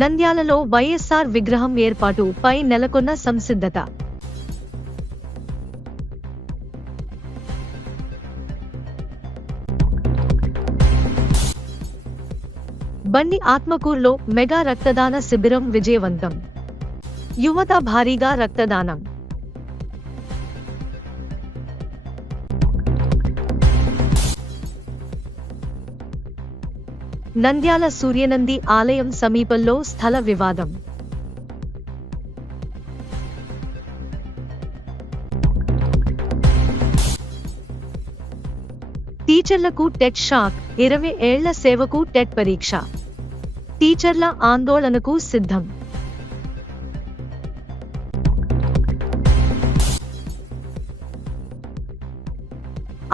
నంద్యాలలో వైఎస్ఆర్ విగ్రహం ఏర్పాటు పై నెలకొన్న సంసిద్ధత. బండి ఆత్మకూరులో మెగా రక్తదాన శిబిరం విజయవంతం. యువత భారీగా రక్తదానం. నంద్యాల సూర్యనంది ఆలయం సమీపంలో స్థల వివాదం. టీచర్లకు టెట్ షాక్. 20 ఏళ్ల సేవకు టెట్ పరీక్ష. టీచర్ల ఆందోళనకు సిద్ధం.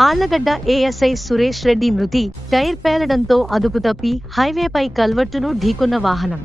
ఆళ్లగడ్డ ఏఎస్ఐ సురేష్ రెడ్డి మృతి. టైర్ పేలడంతో అదుపు తప్పి హైవేపై కల్వర్టును ఢీకొన్న వాహనం.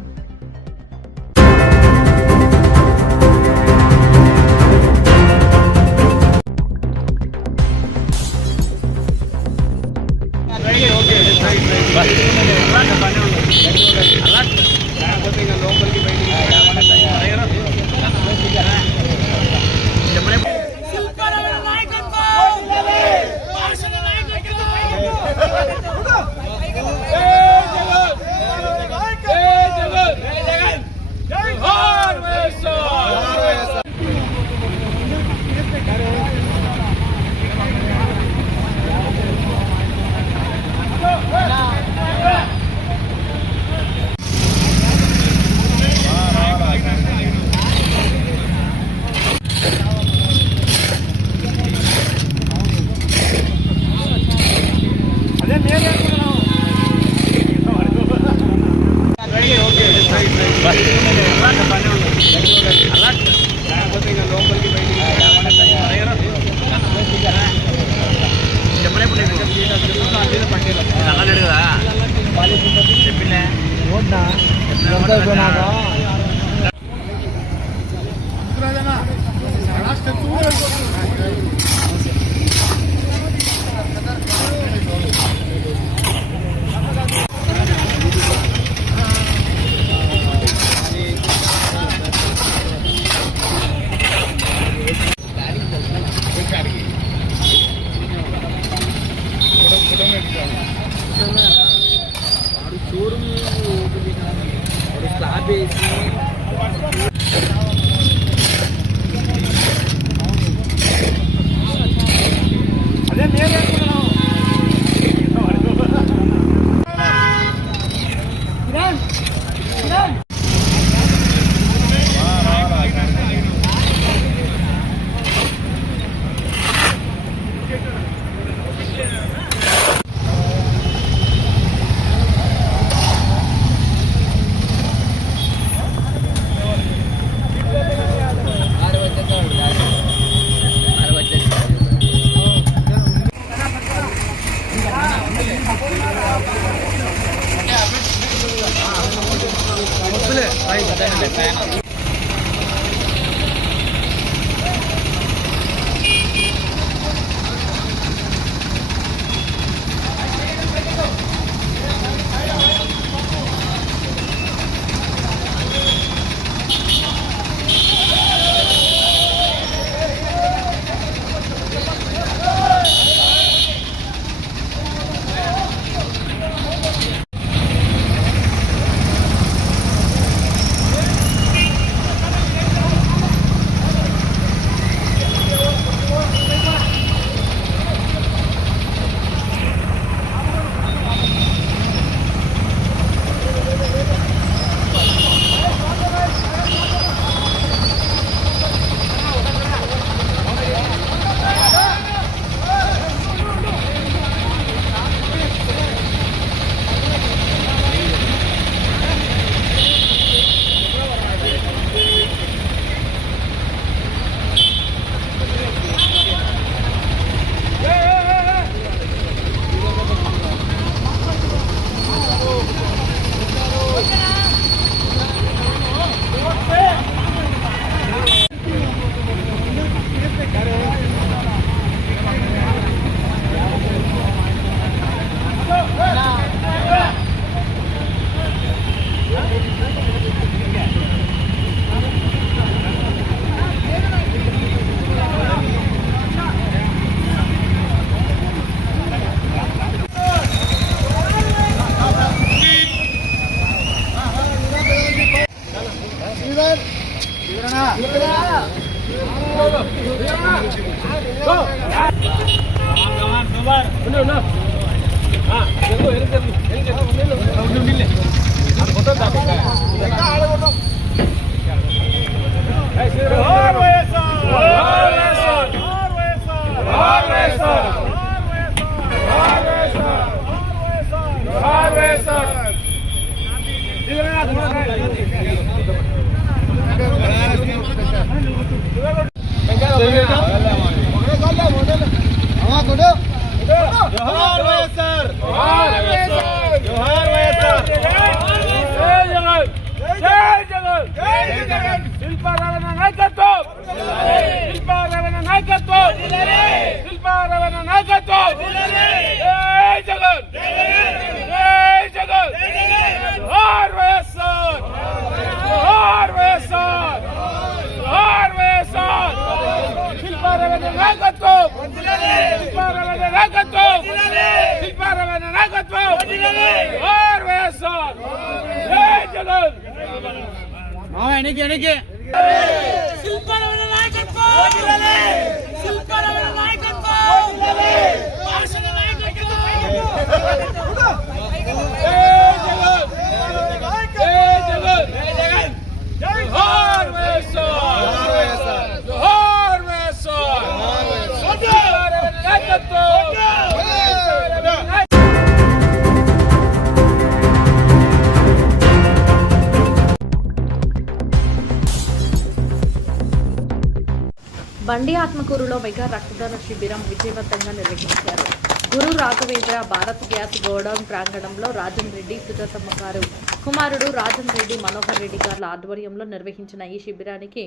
బండి ఆత్మకూరులో మెగా రక్తదాన శిబిరం విజయవంతంగా నిర్వహించారు. గురు రాఘవేంద్ర భారత్ గ్యాస్ గోడౌన్ ప్రాంగణంలో రాజన్ రెడ్డి సుజాతమ్మ గారు కుమారుడు రాజన్ రెడ్డి మనోహర్ రెడ్డి గారుల ఆధ్వర్యంలో నిర్వహించిన ఈ శిబిరానికి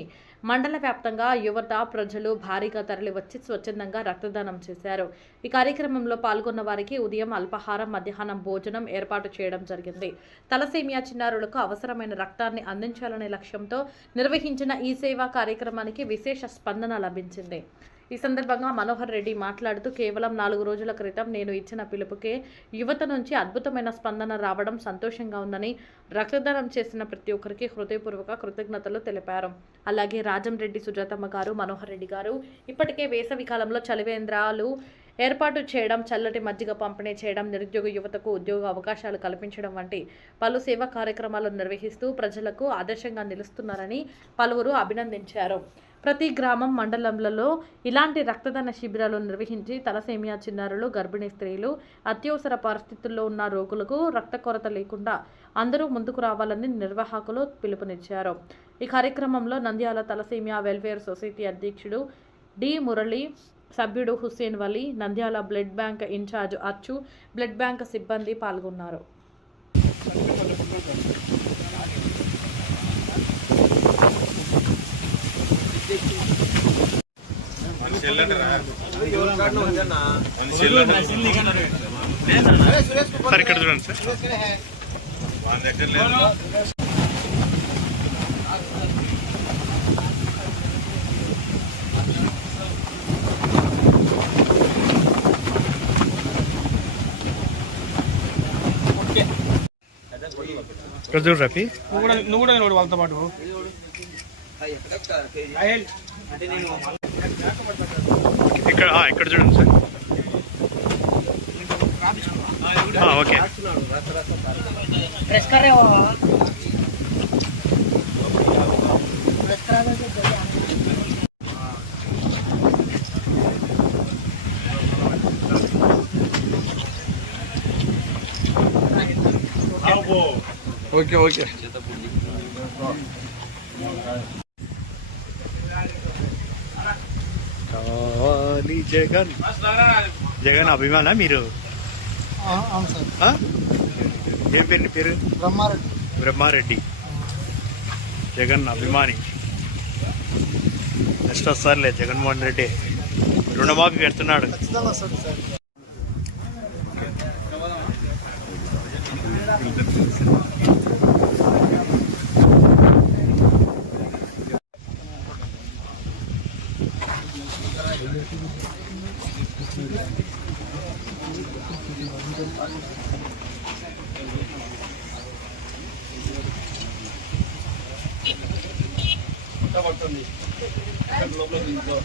మండల వ్యాప్తంగా యువత ప్రజలు భారీగా తరలివచ్చి స్వచ్ఛందంగా రక్తదానం చేశారు. ఈ కార్యక్రమంలో పాల్గొన్న వారికి ఉదయం అల్పాహారం, మధ్యాహ్నం భోజనం ఏర్పాటు చేయడం జరిగింది. తలసేమియా చిన్నారులకు అవసరమైన రక్తాన్ని అందించాలనే లక్ష్యంతో నిర్వహించిన ఈ సేవా కార్యక్రమానికి విశేష స్పందన లభించింది. ఈ సందర్భంగా మనోహర్ రెడ్డి మాట్లాడుతూ, కేవలం 4 రోజుల క్రితం నేను ఇచ్చిన పిలుపుకే యువత నుంచి అద్భుతమైన స్పందన రావడం సంతోషంగా ఉందని, రక్తదానం చేసిన ప్రతి ఒక్కరికి హృదయపూర్వక కృతజ్ఞతలు తెలిపారు. అలాగే రాజం రెడ్డి సుజాతమ్మ గారు, మనోహర్ రెడ్డి గారు ఇప్పటికే వేసవి కాలంలో చలివేంద్రాలు ఏర్పాటు చేయడం, చల్లటి మజ్జిగ పంపిణీ చేయడం, నిరుద్యోగ యువతకు ఉద్యోగ అవకాశాలు కల్పించడం వంటి పలు సేవా కార్యక్రమాలను నిర్వహిస్తూ ప్రజలకు ఆదర్శంగా నిలుస్తున్నారని పలువురు అభినందించారు. ప్రతి గ్రామం, మండలంలో ఇలాంటి రక్తదాన శిబిరాలు నిర్వహించి తలసేమియా చిన్నారులు, గర్భిణీ స్త్రీలు, అత్యవసర పరిస్థితుల్లో ఉన్న రోగులకు రక్త కొరత లేకుండా అందరూ ముందుకు రావాలని నిర్వాహకులు పిలుపునిచ్చారు. ఈ కార్యక్రమంలో నంద్యాల తలసేమియా వెల్ఫేర్ సొసైటీ అధ్యక్షుడు డి మురళి, సభ్యుడు Hussain Wali, Nandyal blood bank in-charge Achchu, blood bank సిబ్బంది పాల్గొన్నారు. సార్ ఇక్కడ చూడండి సార్. ఇక్కడ చూడు రఫీ, నువ్వు కూడా నోడు వాళ్ళతో పాటు. ఇక్కడ చూడండి sir. Okay. Okay okay. Jagan Jagan అభిమాన మీరు? ఏం పేరు నీ పేరు? బ్రహ్మారెడ్డి. జగన్ అభిమాని. నెక్స్ట్ వస్తారులే జగన్మోహన్ రెడ్డి. రుణమాఫీ పెడుతున్నాడు. పడుతుంది లోపల ఇంట్లో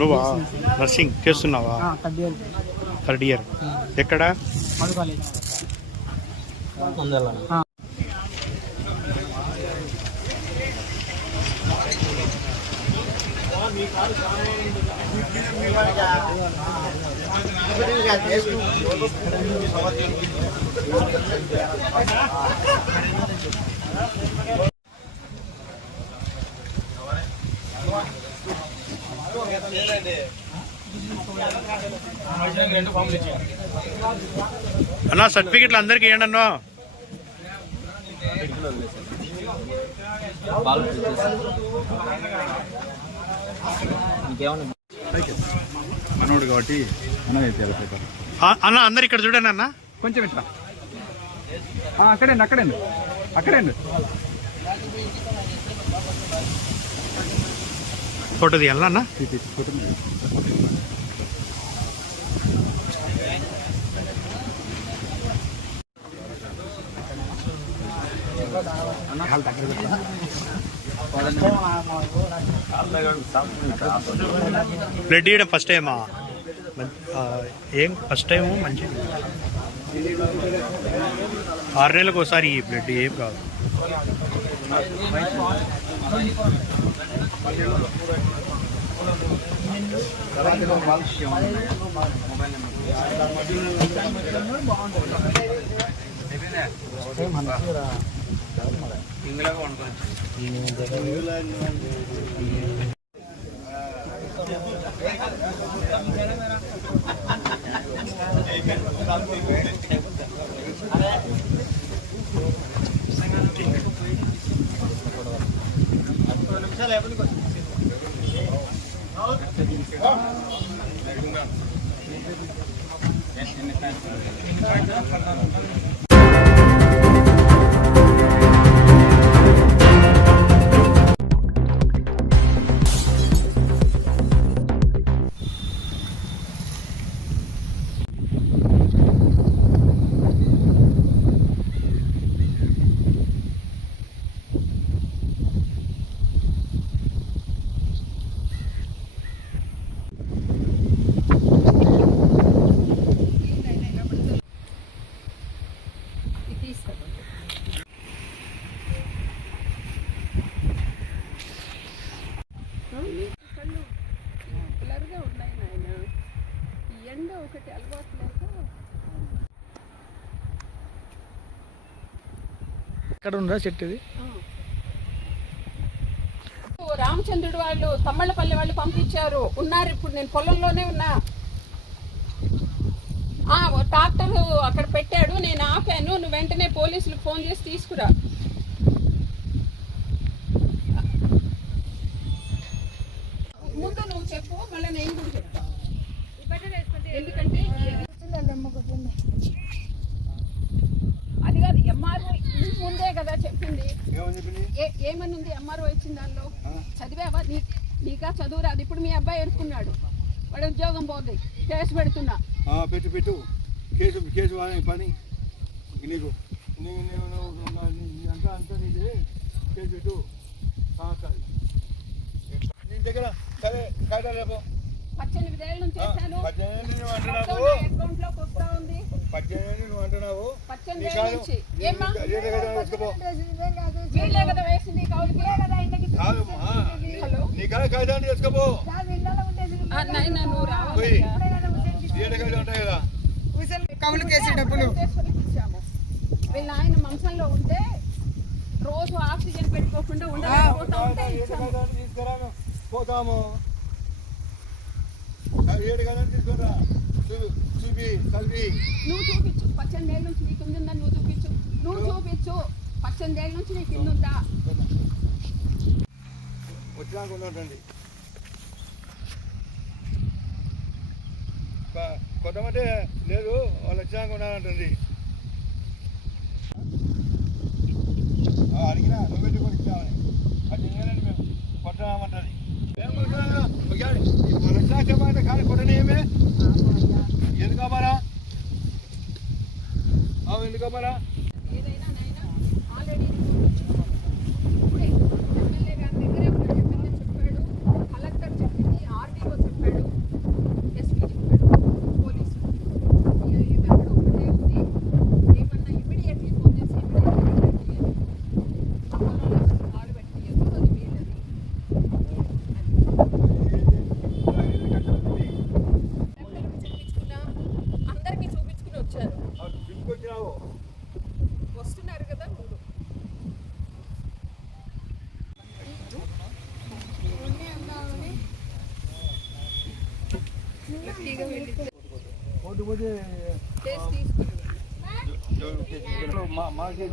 నువ్వా నర్సింగ్ చేస్తున్నావా? Third year. ఎక్కడ? అన్నా సర్టిఫికెట్లు అందరికి ఇవ్వండి అన్నా. మనోడు కాబట్టి అన్న అందరు ఇక్కడ చూడండి అన్న. కొంచెం ఇట్లా అక్కడండి అక్కడండి అక్కడండి ఫోటో తీయాలన్నా. బ్లడ్ ఇవ్వడం ఫస్ట్ టైమా? ఏం ఫస్ట్ టైము? మంచి 6 నెలలకు ఒకసారి ఈ బ్లడ్ ఏం కాదు. ఎక్కడ ఉందా చెట్టు ఇది? రామచంద్రుడు వాళ్ళు తమ్మళ్ళపల్లి వాళ్ళు పంపించారు. ఉన్నారు ఇప్పుడు, నేను పొలంలోనే ఉన్నా. ట్రాక్టర్ అక్కడ పెట్టాడు, నేను ఆపాను. నువ్వు వెంటనే పోలీసులకు ఫోన్ చేసి తీసుకురా. ముందు నువ్వు చెప్పు, మళ్ళీ నేను కూడా చెప్తా. ఎందుకంటే అది కాదు, ఎంఆర్ఓ ముందే కదా చెప్పింది. ఏమని ఉంది ఎంఆర్ఓ ఇచ్చిన దానిలో? చదివావా? నీకా చదువు రాదు. ఇప్పుడు మీ అబ్బాయి ఎడుకున్నాడు, వాడు ఉద్యోగం పోతుంది. కేసు పెడుతున్నా. పెట్టు కేసు కేసు పని నీకు అంతా నీదే. కేసు పెట్టు. నీ దగ్గర సరే కాదా రేపు 18 ఏళ్ళ నుంచి చేశాను. అకౌంట్ లోకి వస్తా ఉంది. 18 నువ్వు అంటున్నావు. 18 ఏళ్ళ నుంచి. ఏమ్మా వీళ్ళే కదా వేసింది కౌలుకి. హలో నీకా కాదా అని చేసుకోపో. నాయన నువ్వు రావాలి. ఉంటాయి కదా కౌలుకి వేసే డబ్బులు వీళ్ళ ఆయన మంచంలో ఉంటే రోజు ఆక్సిజన్ పెట్టుకోకుండా ఉండలేకపోతా ఉంటే పోతాము. 7 గంటలు తీసుకురా. చూపి కలిపి నువ్వు చూపించు. 18 ఏళ్ళ నుంచి నీకు ఉందని నువ్వు చూపించు. నువ్వు చూపించు. 18 ఏళ్ళ నుంచి నీకు ఇల్లు ఉందా? వచ్చినాక ఉండటండి. కొంతమంది లేదు, వాళ్ళు వచ్చినాక ఉన్నారంటుంది. అడిగినా నువ్వెందుకు కొట్టించామని 18 ఏళ్ళని మేము కొట్టమంటుంది. చెప్పండి కానీ కొట్టనేమే ఎందుకమ్మారా ఎందుకమ్మారా ఏదైనా నైనా ఆల్రెడీ ఇప్పుడే ఎమ్మెల్యే గారి దగ్గరే ఉన్నాడు. ఎమ్మెల్యే చెప్పాడు, కలెక్టర్ చెప్పింది, ఆర్డీఓ చెప్పాడు, ఎస్పీ చెప్పాడు, పోలీసు ఇది అక్కడ ఒకటే ఉంది. ఏమన్నా ఇమీడియట్లీ ఫోన్ చేసి కాల్ పెట్టియదు, అది వీళ్ళది. చూపించుకున్నా అందరికీ చూపించుకుని వచ్చారు. తీసుకొచ్చినావు వస్తున్నారు కదా ముందు. పోటీ పోతే చేసి తీసుకుని మాకే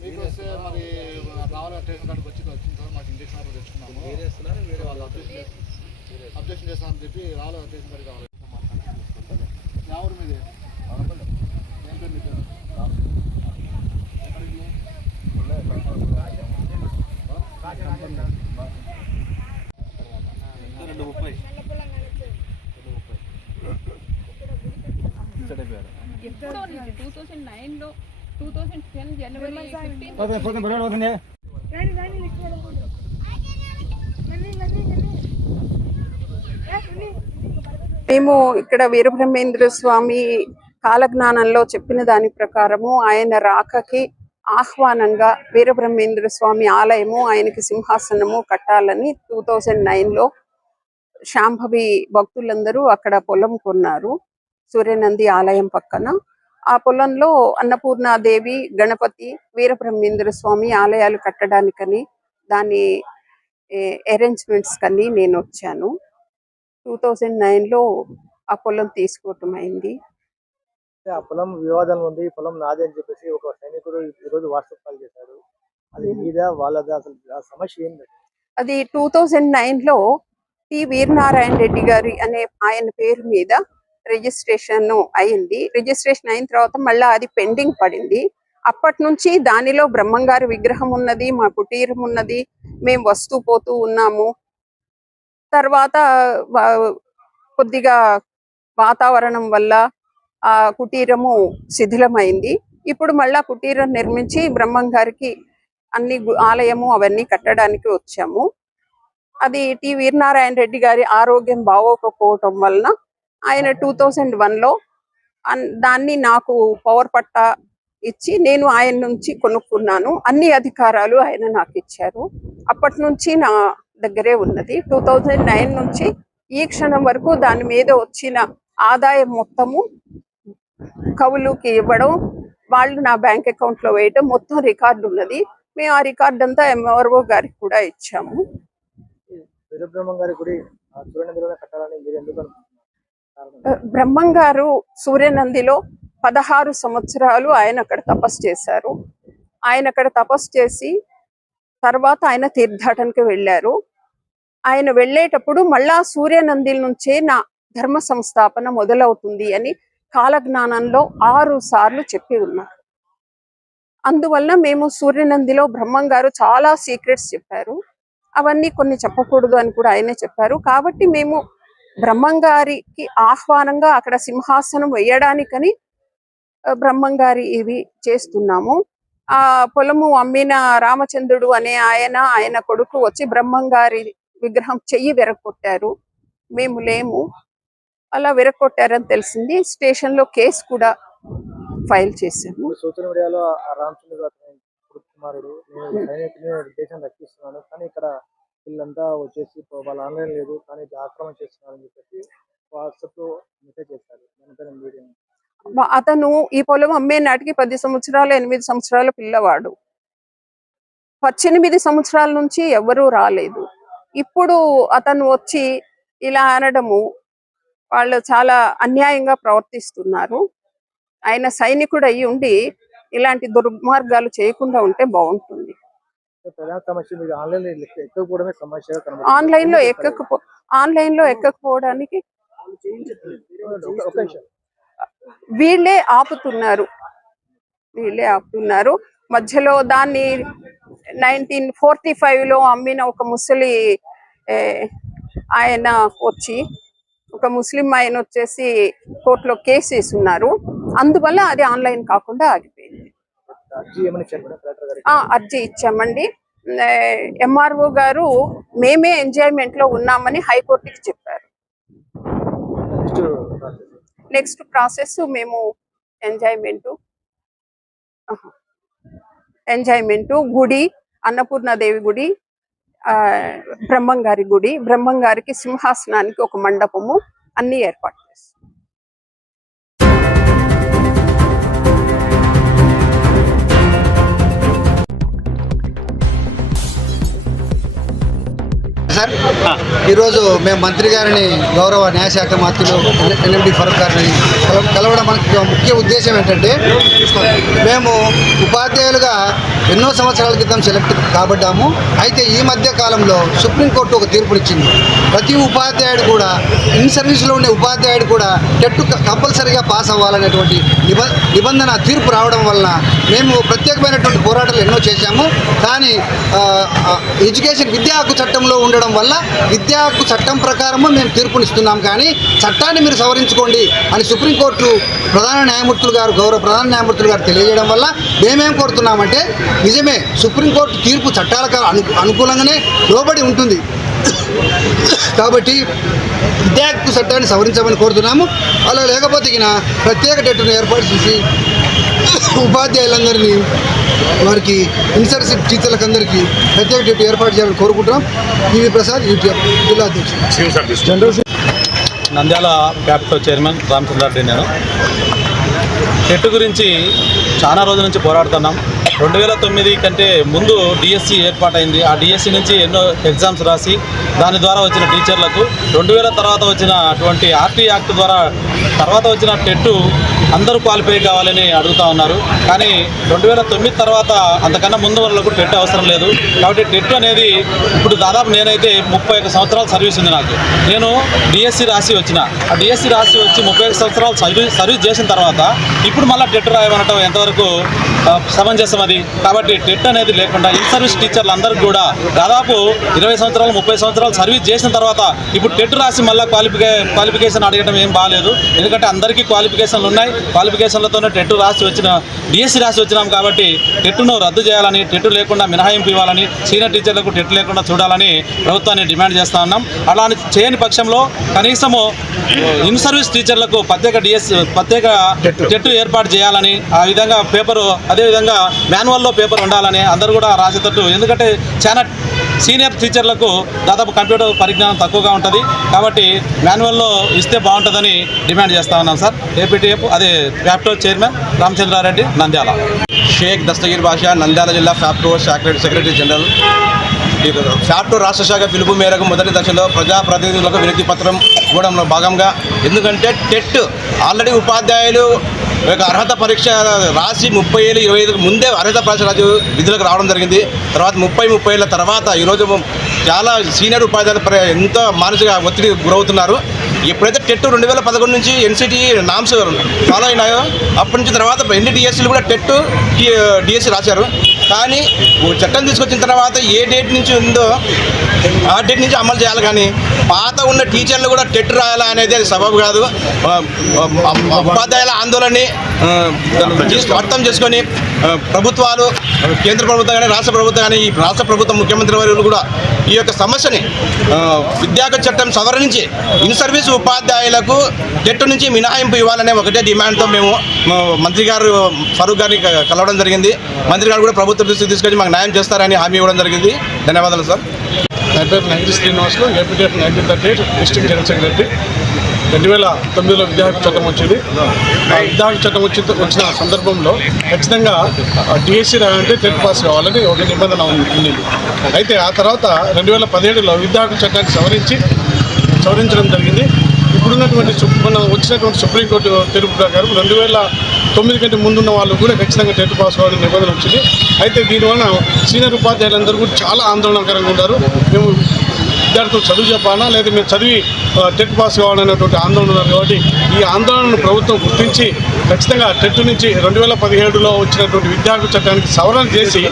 మీకు వస్తే మరి రావాలి స్టేషన్ కాడికి వచ్చిన తర్వాత మాకు ఇంజక్షన్ ఆర్డర్ తెచ్చుకున్నాము. వాళ్ళు అబ్జెక్షన్ చేస్తామని చెప్పి రావాలి స్టేషన్ కాడికి కావాలి. ఎవరు మీది ఏం పేరు మీ పేరు? ఎప్పుడో 2009లో 2010 జనవరి 15 మేము ఇక్కడ వీరబ్రహ్మేంద్ర స్వామి కాలజ్ఞానంలో చెప్పిన దాని ప్రకారము ఆయన రాకకి ఆహ్వానంగా వీరబ్రహ్మేంద్ర స్వామి ఆలయము, ఆయనకి సింహాసనము కట్టాలని 2009లో శాంభవి భక్తులందరూ అక్కడ పొలం కొన్నారు సూర్యనంది ఆలయం పక్కన. ఆ పొలంలో అన్నపూర్ణాదేవి, గణపతి, వీరబ్రహ్మేంద్ర స్వామి ఆలయాలు కట్టడానికని దాని అరేంజ్మెంట్స్ కని నేను వచ్చాను. 2009లో ఆ పొలం తీసుకోవటం అయింది. ఆ పొలం వివాదం ఉంది, ఈ పొలం నాదే అని చెప్పేసి ఒక సైనికుడు ఈరోజు వాట్సాప్ కాల్ చేశాడు. అది మీద వాళ్ళదా, అసలు ఆ సమస్య ఏంటి? అది 2009లో టి వీరనారాయణ రెడ్డి గారి అనే ఆయన పేరు మీద రిజిస్ట్రేషన్ అయింది. రిజిస్ట్రేషన్ అయిన తర్వాత మళ్ళీ అది పెండింగ్ పడింది. అప్పటి నుంచి దానిలో బ్రహ్మంగారి విగ్రహం ఉన్నది, మా కుటీరం ఉన్నది, మేము వస్తూ పోతూ ఉన్నాము. తర్వాత కొద్దిగా వాతావరణం వల్ల ఆ కుటీరము శిథిలమైంది. ఇప్పుడు మళ్ళా కుటీరం నిర్మించి బ్రహ్మంగారికి అన్ని ఆలయము అవన్నీ కట్టడానికి వచ్చాము. అది టి వీరనారాయణ రెడ్డి గారి ఆరోగ్యం బాగోకపోవటం వలన ఆయన 2001లో దాన్ని నాకు పవర్ పట్టా ఇచ్చి నేను ఆయన నుంచి కొనుక్కున్నాను. అన్ని అధికారాలు ఆయన నాకు ఇచ్చారు. అప్పటి నుంచి నా దగ్గరే ఉన్నది. 2009 నుంచి ఈ క్షణం వరకు దాని మీద వచ్చిన ఆదాయం మొత్తము కవులుకి ఇవ్వడం, వాళ్ళు నా బ్యాంక్ అకౌంట్ లో వేయడం మొత్తం రికార్డు ఉన్నది. మేము ఆ రికార్డు అంతా ఎంఆర్ఓ గారికి కూడా ఇచ్చాము. వీరబ్రహ్మం గారి గుడి సూర్యనందిలోనే కట్టాలని మీరు ఎందుకు అనుకుంటున్నారు? బ్రహ్మంగారు సూర్యనందిలో 16 సంవత్సరాలు ఆయన అక్కడ తపస్సు చేశారు. ఆయన అక్కడ తపస్సు చేసి తర్వాత ఆయన తీర్థాటనకి వెళ్ళారు. ఆయన వెళ్ళేటప్పుడు మళ్ళా సూర్యనంది నుంచే నా ధర్మ సంస్థాపన మొదలవుతుంది అని కాలజ్ఞానంలో 6 సార్లు చెప్పి ఉన్నారు. అందువల్ల మేము సూర్యనందిలో బ్రహ్మంగారు చాలా సీక్రెట్స్ చెప్పారు. అవన్నీ కొన్ని చెప్పకూడదు అని కూడా ఆయనే చెప్పారు. కాబట్టి మేము బ్రహ్మంగారికి ఆహ్వానంగా అక్కడ సింహాసనం వేయడానికని బ్రహ్మంగారి ఇవి చేస్తున్నాము. ఆ పొలము అమ్మిన రామచంద్రుడు అనే ఆయన కొడుకు వచ్చి బ్రహ్మంగారి విగ్రహం చెయ్యి విరగొట్టారు. మేము లేము, అలా విరగొట్టారని తెలిసింది. స్టేషన్ లో కేసు కూడా ఫైల్ చేశాము. సోషల్ మీడియాలో రామచంద్ర కుమారుడు నేను దేశం రక్షిస్తున్నాను, కానీ ఇక్కడ వీళ్ళంతా వచ్చేసి వాళ్ళ ఆన్లైన్ లేదు కానీ ఆక్రమణ చేస్తున్నారని చెప్పేసి వాట్సాప్ లో మెసేజ్ చేశారు. అతను ఈ పొలం అమ్మే నాటికి 10 సంవత్సరాలు 8 సంవత్సరాల పిల్లవాడు. 18 సంవత్సరాల నుంచి ఎవరూ రాలేదు. ఇప్పుడు అతను వచ్చి ఇలా అనడము వాళ్ళు చాలా అన్యాయంగా ప్రవర్తిస్తున్నారు. ఆయన సైనికుడు అయ్యి ఉండి ఇలాంటి దుర్మార్గాలు చేయకుండా ఉంటే బాగుంటుంది. ప్రధాన సమస్య మీరు ఆన్లైన్ ఎక్కకపోవడమే సమస్యగా ఆన్లైన్ లో ఎక్కకపోవడానికి వీళ్ళే ఆపుతున్నారు. మధ్యలో దాన్ని 1945లో అమ్మిన ఒక ముసలి ఆయన వచ్చి, ఒక ముస్లిం ఆయన వచ్చేసి కోర్టులో కేసు వేస్తున్నారు. అందువల్ల అది ఆన్లైన్ కాకుండా ఆగిపోయింది. అర్జీ ఇచ్చామండి. ఎంఆర్ఓ గారు మేమే ఎంజాయ్మెంట్ లో ఉన్నామని హైకోర్టుకి చెప్పారు. నెక్స్ట్ ప్రాసెస్ మేము ఎంజాయ్మెంట్ గుడి, అన్నపూర్ణాదేవి గుడి, బ్రహ్మంగారి గుడి, బ్రహ్మంగారికి సింహాసనానికి ఒక మండపము అన్ని ఏర్పాటు చేస్తాం. సార్, ఈరోజు మేము మంత్రి గారిని, గౌరవ న్యాయశాఖ మంత్రులు ఎన్ఎండి ఫరూక్ గారిని కలవడం మనకి ముఖ్య ఉద్దేశం ఏంటంటే, మేము ఉపాధ్యాయులుగా ఎన్నో సంవత్సరాల క్రితం సెలెక్ట్ కాబడ్డాము. అయితే ఈ మధ్య కాలంలో సుప్రీంకోర్టు ఒక తీర్పునిచ్చింది. ప్రతి ఉపాధ్యాయుడు కూడా, ఇన్ సర్వీస్లో ఉండే ఉపాధ్యాయుడు కూడా టెట్ కంపల్సరీగా పాస్ అవ్వాలనేటువంటి నిబంధన తీర్పు రావడం వలన మేము ప్రత్యేకమైనటువంటి పోరాటాలు ఎన్నో చేశాము. కానీ విద్యా హక్కు చట్టంలో ఉండడం వల్ల విద్యా హక్కు చట్టం ప్రకారము మేము తీర్పునిస్తున్నాం. కానీ చట్టాన్ని మీరు సవరించుకోండి అని సుప్రీంకోర్టు ప్రధాన న్యాయమూర్తులు గారు, గౌరవ ప్రధాన న్యాయమూర్తులు గారు తెలియజేయడం వల్ల మేమేం కోరుతున్నామంటే, నిజమే సుప్రీంకోర్టు తీర్పు చట్టాలకు అనుకూలంగానే లోబడి ఉంటుంది కాబట్టి విద్యా హక్కు చట్టాన్ని సవరించమని కోరుతున్నాము. అలా లేకపోతే ప్రత్యేక టెట్ను ఏర్పాటు చేసి ఉపాధ్యాయులందరినీ, వారికి ఇన్సర్వీస్ టీచర్లందరికీ ప్రత్యేక టెట్ ఏర్పాటు చేయాలని కోరుకుంటున్నాం. పివి ప్రసాద్, జిల్లా అధ్యక్షుడు. Nandyal capital chairman Ramachandra Reddy. నేను టెట్ గురించి చాలా రోజుల నుంచి పోరాడుతున్నాం. 2009 కంటే ముందు డిఎస్సి ఏర్పాటైంది. ఆ డిఎస్సి నుంచి ఎన్నో ఎగ్జామ్స్ రాసి దాని ద్వారా వచ్చిన టీచర్లకు 2000 తర్వాత వచ్చిన అటువంటి ఆర్టీ యాక్ట్ ద్వారా తర్వాత వచ్చిన టెట్ అందరూ క్వాలిఫై కావాలని అడుగుతూ ఉన్నారు. కానీ 2009 తర్వాత అంతకన్నా ముందు వాళ్ళకు టెట్ అవసరం లేదు. కాబట్టి టెట్ అనేది ఇప్పుడు దాదాపు నేనైతే 31 సంవత్సరాల సర్వీస్ ఉంది నాకు. నేను డిఎస్సి రాసి వచ్చిన, ఆ డిఎస్సి రాసి వచ్చి 31 సంవత్సరాలు సర్వీస్ చేసిన తర్వాత ఇప్పుడు మళ్ళీ టెట్ రాయమనటం ఎంతవరకు సమంజసం అది? కాబట్టి టెట్ అనేది లేకుండా ఇన్ సర్వీస్ టీచర్లు అందరికీ కూడా దాదాపు 20 సంవత్సరాలు 30 సంవత్సరాలు సర్వీస్ చేసిన తర్వాత ఇప్పుడు టెట్ రాసి మళ్ళీ క్వాలిఫికేషన్ అడగడం ఏం బాగాలేదు. ఎందుకంటే అందరికీ క్వాలిఫికేషన్లు ఉన్నాయి. క్వాలిఫికేషన్లతోనే టెట్ రాసి వచ్చిన, డిఎస్సి రాసి వచ్చినాం. కాబట్టి టెట్ను రద్దు చేయాలని, టెట్ లేకుండా మినహాయింపు ఇవ్వాలని, సీనియర్ టీచర్లకు టెట్ లేకుండా చూడాలని ప్రభుత్వాన్ని డిమాండ్ చేస్తూ ఉన్నాం. అలా చేయని పక్షంలో కనీసము ఇన్ సర్వీస్ టీచర్లకు ప్రత్యేక టెట్ ఏర్పాటు చేయాలని, ఆ విధంగా పేపరు, అదేవిధంగా మాన్యువల్లో పేపర్ ఉండాలని అందరూ కూడా రాసేటట్టు. ఎందుకంటే చాలా సీనియర్ టీచర్లకు దాదాపు కంప్యూటర్ పరిజ్ఞానం తక్కువగా ఉంటుంది. కాబట్టి మాన్యువల్లో ఇస్తే బాగుంటుందని డిమాండ్ చేస్తూ ఉన్నాం sir. APTF FAPTO chairman Ramachandra Reddy, Nandyal. Sheikh Dastagir Basha, Nandyal జిల్లా ఫ్యాప్టో సెక్రటరీ జనరల్. ఫ్యాప్టో రాష్ట్ర శాఖ పిలుపు మేరకు మొదటి దశలో ప్రజాప్రతినిధులకు వినతి పత్రం ఇవ్వడంలో భాగంగా, ఎందుకంటే టెట్ ఆల్రెడీ ఉపాధ్యాయులు అర్హత పరీక్ష రాసి 30 ఏళ్ళు 25 ముందే అర్హత పరీక్ష రాజు విధులకు రావడం జరిగింది. తర్వాత 30 ఏళ్ళ తర్వాత ఈరోజు చాలా సీనియర్ ఉపాధ్యాయులు ఎంతో మానసిక ఒత్తిడికి గురవుతున్నారు. ఎప్పుడైతే టెట్ 2011 నుంచి ఎన్సిటి నామ్స్ ఫాలో అయినాయో అప్పటి నుంచి తర్వాత ఎన్డీటీఎస్సీలు కూడా టెట్ డిఎస్సి రాశారు. కానీ చట్టం తీసుకొచ్చిన తర్వాత ఏ డేట్ నుంచి ఉందో ఆ డేట్ నుంచి అమలు చేయాలి. కానీ పాత ఉన్న టీచర్లు కూడా టెట్ రాయాలా అనేది అది సబబు కాదు. ఉపాధ్యాయుల ఆందోళనని అర్థం చేసుకొని ప్రభుత్వాలు, కేంద్ర ప్రభుత్వం కానీ రాష్ట్ర ప్రభుత్వం కానీ, ఈ రాష్ట్ర ప్రభుత్వం ముఖ్యమంత్రి వర్యులు కూడా ఈ యొక్క సమస్యని విద్యాహక్కు చట్టం సవరించి ఇన్ సర్వీస్ ఉపాధ్యాయులకు టెట్ నుంచి మినహాయింపు ఇవ్వాలనే ఒకటే డిమాండ్తో మేము మంత్రి గారు ఫరూక్ గారిని కలవడం జరిగింది. మంత్రి గారు కూడా ప్రభుత్వం దృష్టికి తీసుకొచ్చి మాకు న్యాయం చేస్తారని హామీ ఇవ్వడం జరిగింది. ధన్యవాదాలు సార్. నా పేరు Nagiri Srinivasulu, APTF 1938 district general secretary. 2009లో విద్యాహక్కు చట్టం వచ్చింది. ఆ విద్యాహక్కు చట్టం వచ్చిన సందర్భంలో ఖచ్చితంగా డిఎస్సి రాయాలంటే టెట్ పాస్ కావాలని ఒక నిబంధన ఉంది. అయితే ఆ తర్వాత 2017లో విద్యాహక్కు చట్టాన్ని సవరించడం జరిగింది. ఇప్పుడున్నటువంటి వచ్చినటువంటి సుప్రీంకోర్టు తీర్పు ప్రకారం 9 కంటే ముందున్న వాళ్ళు కూడా ఖచ్చితంగా టెట్ పాస్ కావాలని నిబంధన వచ్చింది. అయితే దీనివల్ల సీనియర్ ఉపాధ్యాయులందరూ కూడా చాలా ఆందోళనకరంగా ఉన్నారు. మేము విద్యార్థులు చదువు చెప్పాలా లేదా మేము చదివి టెట్ పాస్ కావాలనేటువంటి ఆందోళన ఉన్నారు. కాబట్టి ఈ ఆందోళనను ప్రభుత్వం గుర్తించి ఖచ్చితంగా టెట్ నుంచి 2017లో వచ్చినటువంటి విద్యార్థి చట్టానికి సవరణ చేసి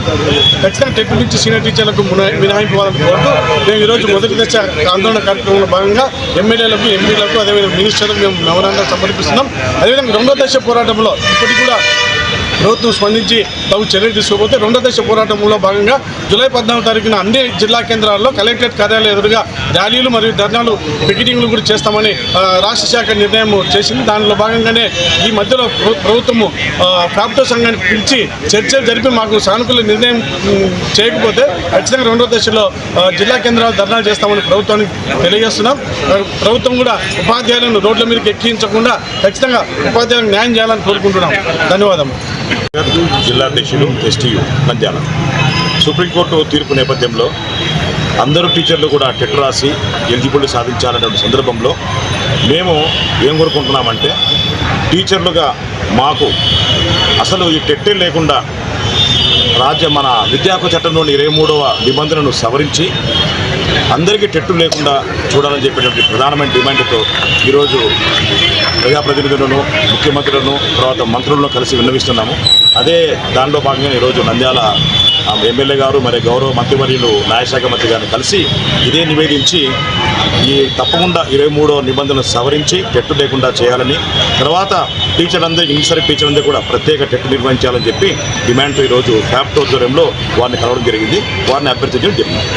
ఖచ్చితంగా టెట్ నుంచి సీనియర్ టీచర్లకు మినహాయింపు ఇవ్వాలని కోరుతూ మేము ఈరోజు మొదటి దశ ఆందోళన కార్యక్రమంలో భాగంగా ఎమ్మెల్యేలకు, ఎంపీలకు, అదేవిధంగా మినిస్టర్లకు మేము మెమోరాండం సమర్పిస్తున్నాం. అదేవిధంగా 2వ దశ పోరాటంలో ఇప్పటికి కూడా ప్రభుత్వం స్పందించి తగు చర్యలు తీసుకోకపోతే 2వ దశ పోరాటంలో భాగంగా జూలై 14వ తారీఖున అన్ని జిల్లా కేంద్రాల్లో కలెక్టరేట్ కార్యాలయం ఎదురుగా ర్యాలీలు మరియు ధర్నాలు, పికెటింగ్లు కూడా చేస్తామని రాష్ట్ర శాఖ నిర్ణయం చేసింది. దానిలో భాగంగానే ఈ మధ్యలో ప్రభుత్వము ఫ్యాప్టో సంఘానికి పిలిచి చర్చలు జరిపి మాకు సానుకూల నిర్ణయం చేయకపోతే ఖచ్చితంగా 2వ దశలో జిల్లా కేంద్రాలు ధర్నాలు చేస్తామని ప్రభుత్వానికి తెలియజేస్తున్నాం. ప్రభుత్వం కూడా ఉపాధ్యాయులను రోడ్ల మీదకి ఎక్కించకుండా ఖచ్చితంగా ఉపాధ్యాయులకు న్యాయం చేయాలని కోరుకుంటున్నాం. ధన్యవాదాలు. జిల్లా అధ్యక్షులు ఎస్టీయు నంద్యాల. సుప్రీంకోర్టు తీర్పు నేపథ్యంలో అందరూ టీచర్లు కూడా టెట్ రాసి ఎలిజిబిలిటీ సాధించాలనే సందర్భంలో మేము ఏం కోరుకుంటున్నామంటే టీచర్లుగా మాకు అసలు ఈ టెట్టే లేకుండా మన విద్యా హక్కు చట్టంలోని 23వ నిబంధనను సవరించి అందరికీ టెట్టు లేకుండా చూడాలని చెప్పేటువంటి ప్రధానమైన డిమాండ్తో ఈరోజు ప్రజాప్రతినిధులను, ముఖ్యమంత్రులను, తర్వాత మంత్రులను కలిసి విన్నవిస్తున్నాము. అదే దానిలో భాగంగా ఈరోజు నంద్యాల ఎమ్మెల్యే గారు మరి గౌరవ మంత్రివర్యులు న్యాయశాఖ మంత్రి గారిని కలిసి ఇదే నివేదించి ఈ తప్పకుండా 23వ నిబంధనలు సవరించి టెట్టు లేకుండా చేయాలని, తర్వాత టీచర్లందరికీ ఇన్సరీ టీచర్లందరూ కూడా ప్రత్యేక టెట్టు నిర్వహించాలని చెప్పి డిమాండ్తో ఈరోజు ఫ్యాప్టో ఆధ్వర్యంలో వారిని కలవడం జరిగింది. వారిని అభ్యర్థించడం జరిగింది.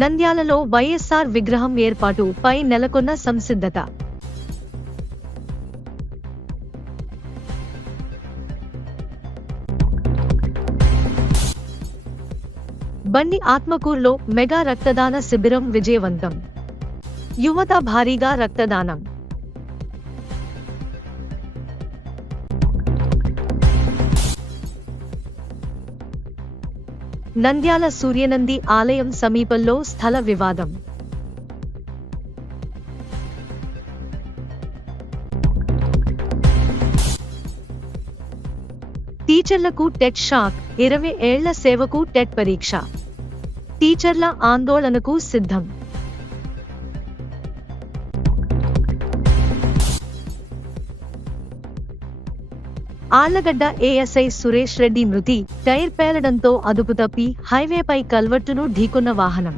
నంద్యాలలో వైఎస్ఆర్ విగ్రహం ఏర్పాటుపై నెలకొన్న సంసిద్ధత. బండి ఆత్మకూరులో మెగా రక్తదాన శిబిరం విజయవంతం. యువత భారీగా రక్తదానం. నంద్యాల సూర్యనంది ఆలయం సమీపంలో స్థల వివాదం. టీచర్లకు టెట్ షాక్. 20 ఏళ్ల సేవకు టెట్ పరీక్ష. టీచర్ల ఆందోళనకు సిద్ధం. ఆళ్లగడ్డ ఏఎస్ఐ సురేష్ రెడ్డి మృతి. టైర్ పేలడంతో అదుపు తప్పి హైవేపై కల్వర్టును ఢీకొన్న వాహనం.